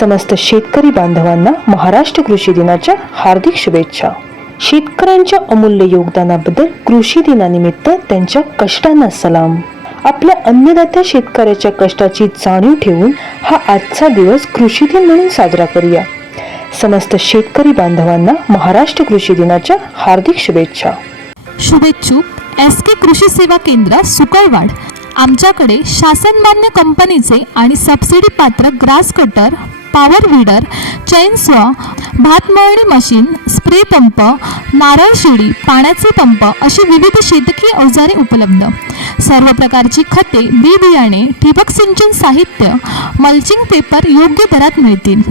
समस्त शेतकरी बांधवांना महाराष्ट्र कृषी दिनाच्या हार्दिक शुभेच्छा. शेतकऱ्यांच्या अमूल्य योगदानाबद्दल कृषी दिनानिमित्त त्यांच्या कष्टांना सलाम. आपल्या अन्नदात्या शेतकऱ्याच्या कष्टाची जाणीव ठेवून हा आजचा दिवस कृषी दिन म्हणून साजरा करूया. समस्त शेतकरी बांधवांना महाराष्ट्र कृषी दिनाच्या हार्दिक शुभेच्छा. शुभेच्छुक एस के कृषी सेवा केंद्र सुकळवाड आमच्याकडे शासनमान्य कंपनीचे आणि सबसिडी पात्र grass cutter power weeder chainsaw भातमवळी machine spray pump नारळ शिडी पाण्याचे पंप अशी विविध शेतकी अवजारे उपलब्ध. सर्व प्रकारची खते बी बियाणे ठिबक सिंचन साहित्य मल्चिंग पेपर योग्य दरात मिळतील.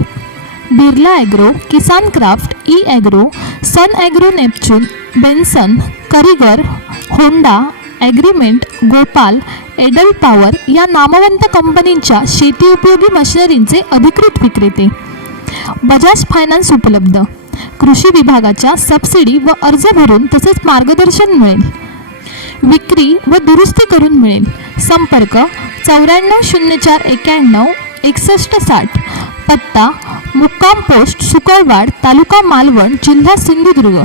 Birla Agro Kisan Kraft E Agro Sun Agro Neptune Benson Karigar Honda agreement Gopal एडल पॉवर या नामवंत कंपनींच्या शेती उपयोगी मशिनरींचे अधिकृत विक्रेते. बजाज फायनान्स उपलब्ध. कृषी विभागाच्या सबसिडी व अर्ज भरून तसेच मार्गदर्शन मिळेल. विक्री व दुरुस्ती करून मिळेल. संपर्क चौऱ्याण्णव शून्य चार एक्याण्णव एकसष्ट साठ. पत्ता मुक्काम पोस्ट सुकळवाड तालुका मालवण जिल्हा सिंधुदुर्ग.